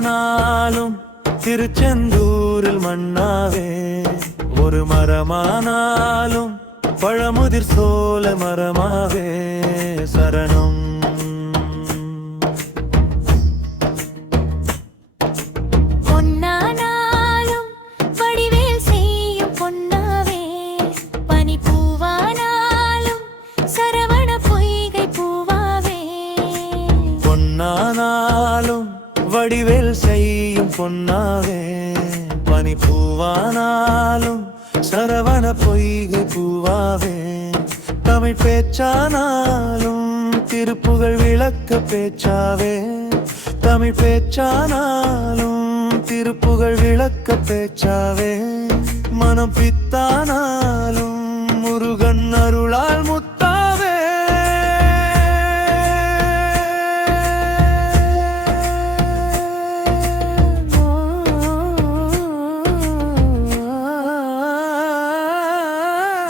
மரமானாலும் திருச்செந்தூரில் மண்ணாவே, ஒரு மரமானாலும் பழமுதிர் சோல மரமாவே சரணம். பொன்னானாலும் வடிவேல் செய்யும் பொன்னாவே, பனிப்பூவானாலும் சரவண பொய்கை பூவாவே. பொன்னானாலும் வடிவேல் செய்யும் பொன்னாவே, பனிப்பூவானாலும் சரவண பொய்கை பூவாவே. தமிழ் பேச்சானாலும் திருப்புகழ் விளக்க பேச்சாவே, தமிழ் பேச்சானாலும் திருப்புகழ் விளக்க பேச்சாவே. மனம் பித்தானாலும் முருகன் அருளால் முத்தாவே.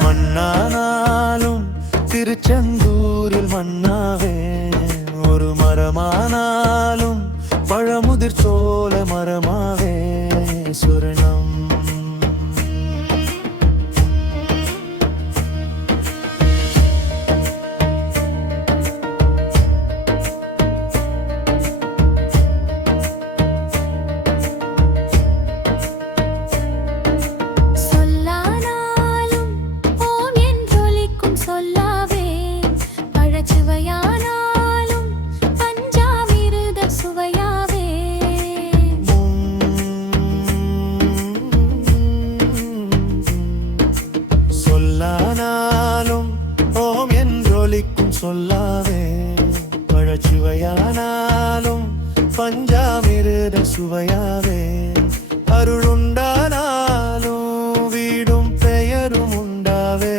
மண்ணானாலும் திருச்செந்தூரில் மண்ணாவே, ஒரு மரமானாலும் பழமுதிர் சோல மரமாவே சுரணம். சொல்லானாலும் ஓம் என்றொலிக்கும் சொல்லாவே, பழச்சுவையானாலும் பஞ்சாமிர்த சுவையாவே. சொல்லானாலும் ஓம் என்றொலிக்கும் சொல்லாவே, பழச்சுவையானாலும் பஞ்சாமிர்த சுவையாவே. அருளுண்டானாலும் வீடும் பெயரும் உண்டாவே,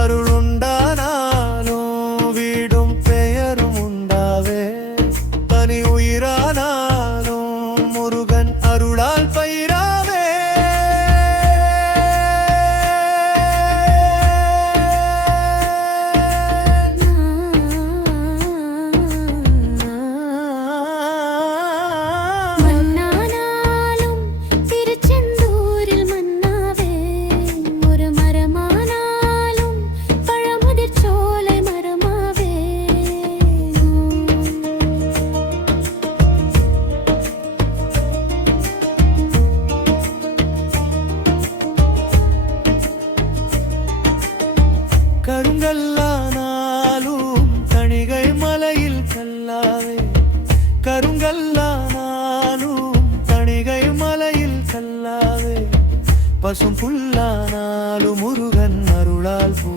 அருளுண்டானாலும் வீடும் பெயரும் உண்டாவே. தனி உயிரானாலும் முருகன் அருளால் பயிராவே. மண்ணானாலும் திருச்செந்தூரில் மண்ணாவே, ஒரு மரமானாலும் பழமுதிர் சோலை மரமாவே. கருங்கல்லானாலும் தணிகை மலையில் கல்லாவே, கருங்கல்லானாலும் தணிகை மலையில் கல்லாவே. பசும் புல்லானாலும் முருகன் அருளால் பூ